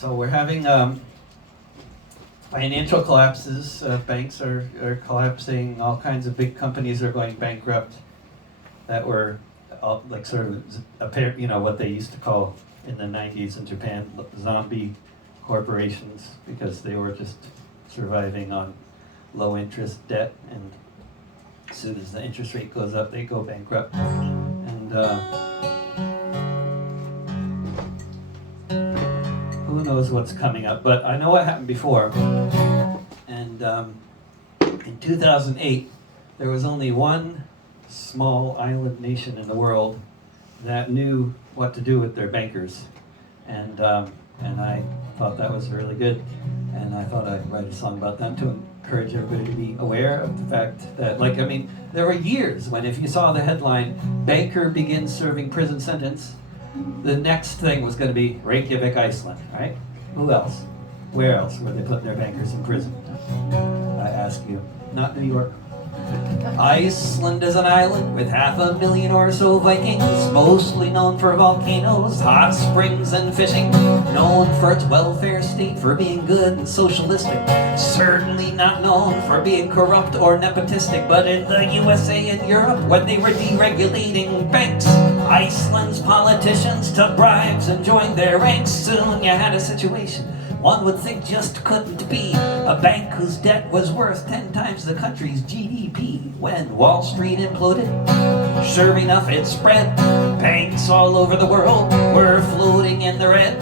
So we're having financial collapses. Banks are collapsing. All kinds of big companies are going bankrupt. That were like sort of what they used to call in the 90s in Japan zombie corporations, because they were just surviving on low interest debt, and as soon as the interest rate goes up, they go bankrupt. And who knows what's coming up, but I know what happened before. And in 2008, there was only one small island nation in the world that knew what to do with their bankers. And I thought that was really good. And I thought I'd write a song about them to encourage everybody to be aware of the fact that, there were years when if you saw the headline, banker begins serving prison sentence, the next thing was going to be Reykjavik, Iceland, right? Who else? Where else were they putting their bankers in prison? I ask you, not New York. Iceland is an island with 500,000 or so Vikings, mostly known for volcanoes, hot springs, and fishing. Known for its welfare state for being good and socialistic. Certainly not known for being corrupt or nepotistic. But in the USA and Europe, when they were deregulating banks, Iceland's politicians took bribes and joined their ranks. Soon you had a situation one would think just couldn't be. A bank whose debt was worth 10 times the country's GDP. When Wall Street imploded, sure enough it spread. Banks all over the world were floating in the red.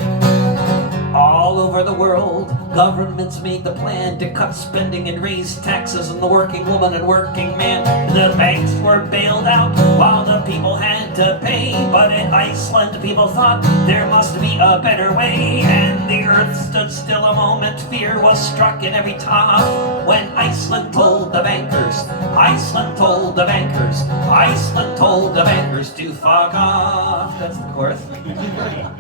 All over the world, governments made the plan to cut spending and raise taxes on the working woman and working man. The banks were bailed out while the people had to pay. But in Iceland, people thought there must be a better way. And the earth stood still a moment. Fear was struck in every top. When Iceland told the bankers, Iceland told the bankers, Iceland told the bankers to fuck off. That's the chorus.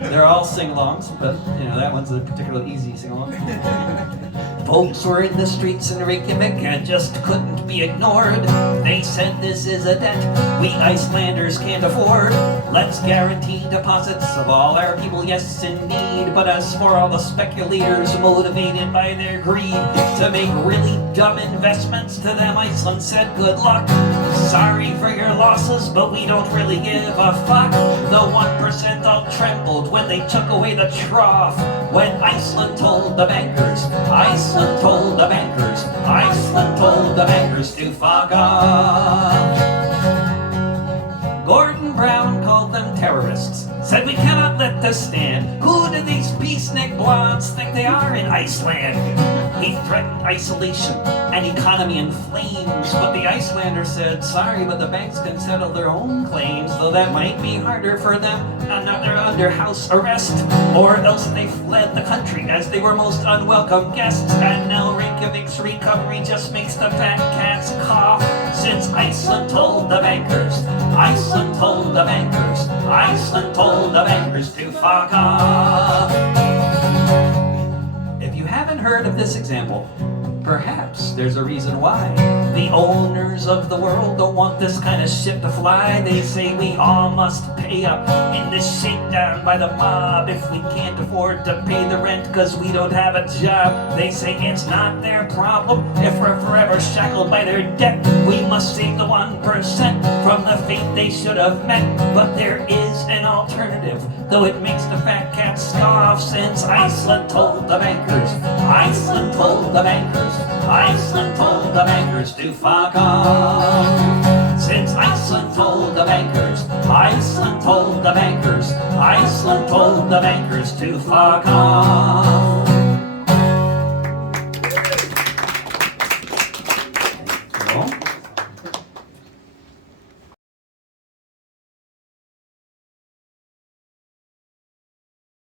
They're all sing-alongs, but that one's a particularly easy sing-along. Folks were in the streets in Reykjavik and just couldn't be ignored. They said this is a debt we Icelanders can't afford. Let's guarantee deposits of all our people, yes indeed. But as for all the speculators motivated by their greed to make really dumb investments, to them Iceland said good luck. Sorry for your losses, but we don't really give a fuck. The 1% all trembled when they took away the trough. When Iceland told the bankers, Iceland told the bankers, Iceland told the bankers to fuck off. Gordon Brown called them terrorists, said we cannot let this stand. Who do these peacenik blondes think they are in Iceland? He threatened isolation and economy in flames, but the Icelanders said, sorry, but the banks can settle their own claims, though that might be harder for them, and now they're under house arrest, or else they fled the country as they were most unwelcome guests. And now Reykjavik's recovery just makes the fat cats cough, since Iceland told the bankers, Iceland told the bankers, Iceland told the bankers to fuck off. If you haven't heard of this example, perhaps there's a reason why. The owners of the world don't want this kind of shit to fly. They say we all must pay up in this shakedown by the mob if we can't afford to pay the rent because we don't have a job. They say it's not their problem if we're forever shackled by their debt. We must save the 1% from the fate they should have met. But there is an alternative, though it makes the fat cats scoff, since Iceland told the bankers, Iceland told the bankers, Iceland told the bankers to fuck off. Since Iceland told the bankers, Iceland told the bankers, Iceland told the bankers to fuck off.